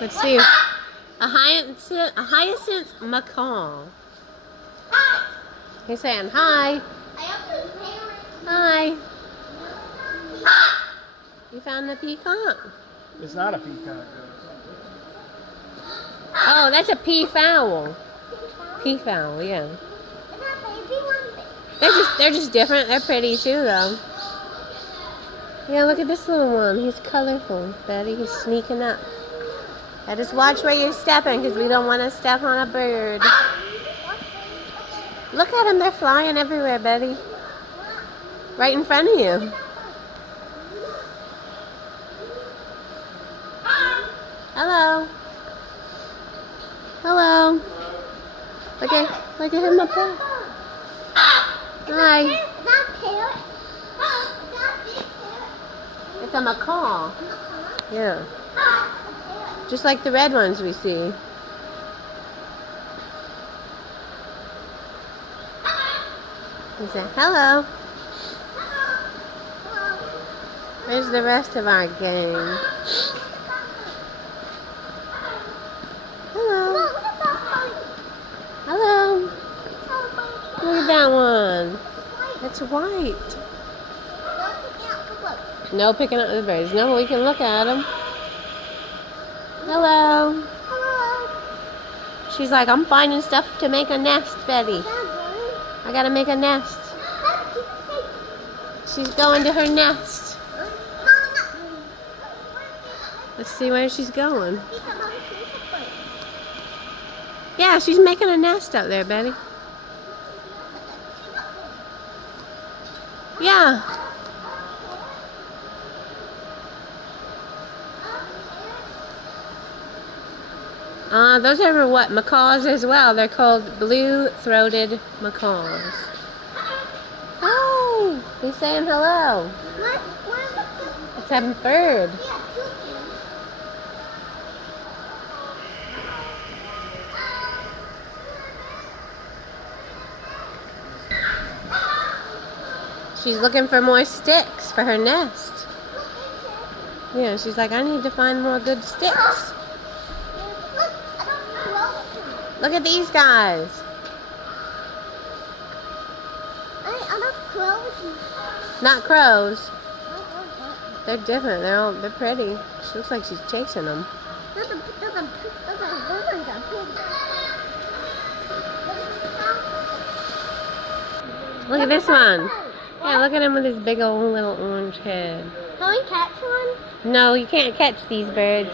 Let's see. A hyacinth macaw. He's saying hi. Hi. You found the peacock? It's not a peacock. Oh, that's a peafowl. Peafowl, yeah. They're just different. They're pretty too, though. Yeah, look at this little one. He's colorful, Betty. He's sneaking up. Now just watch where you're stepping, because we don't want to step on a bird. Look at them. They're flying everywhere, Betty. Right in front of you. Hello. Hello. Look at him up there. Hi. It's a macaw. Yeah. Just like the red ones we see. He said, hello. Where's the rest of our gang? Hello. Hello. Look at that one. It's white. No picking up the birds. No, we can look at them. Hello. She's like, I'm finding stuff to make a nest, Betty. I gotta make a nest. She's going to her nest. Let's see where she's going. Yeah, she's making a nest up there, Betty. Yeah. Those are what? Macaws as well. They're called blue-throated macaws. Oh, he's saying hello. It's a bird. She's looking for more sticks for her nest. Yeah, she's like, I need to find more good sticks. Look at these guys. Not crows. They're different. They're pretty. She looks like she's chasing them. Look at this one. Yeah, look at him with his big old little orange head. Can we catch one? No, you can't catch these birds.